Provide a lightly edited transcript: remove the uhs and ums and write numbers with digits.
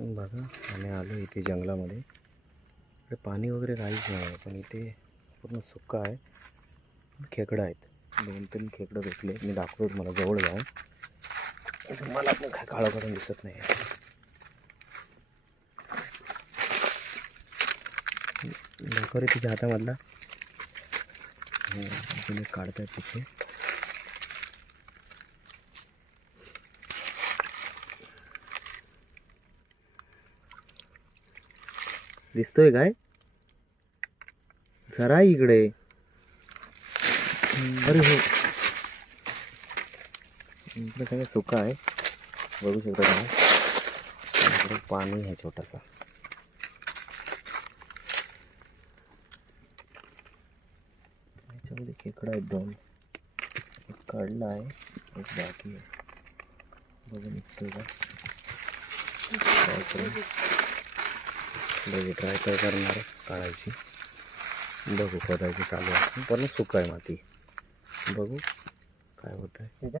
बघा आम्ही आलो इथे जंगलामध्ये. इकडे पाणी वगैरे काहीच नाही आहे, पण इथे पूर्ण सुक्का आहे. खेकडं आहेत, 2-3 खेकडं भेटले. मी दाखवतो तुम्हाला जवळ जाऊन. मला पण काय काळं काढून दिसत नाही. दाखव रे तिच्या हातामधला. अजून एक काढतायत तिथे. दिसतोय काय? जरा इकडे. अरे हो, इकडे सगळं सुका आहे, बघू शकता तुम्ही. इकडे पाणी आहे छोटासा. याच्यामध्ये खेकडा आहेत 2. एक काढला आहे, एक बाकी आहे. बघू निघतोय का? ट्राय करणार काढायची. बघू खोदायची चालू आहे, पण सुका आहे माती. बघू काय होत आहे.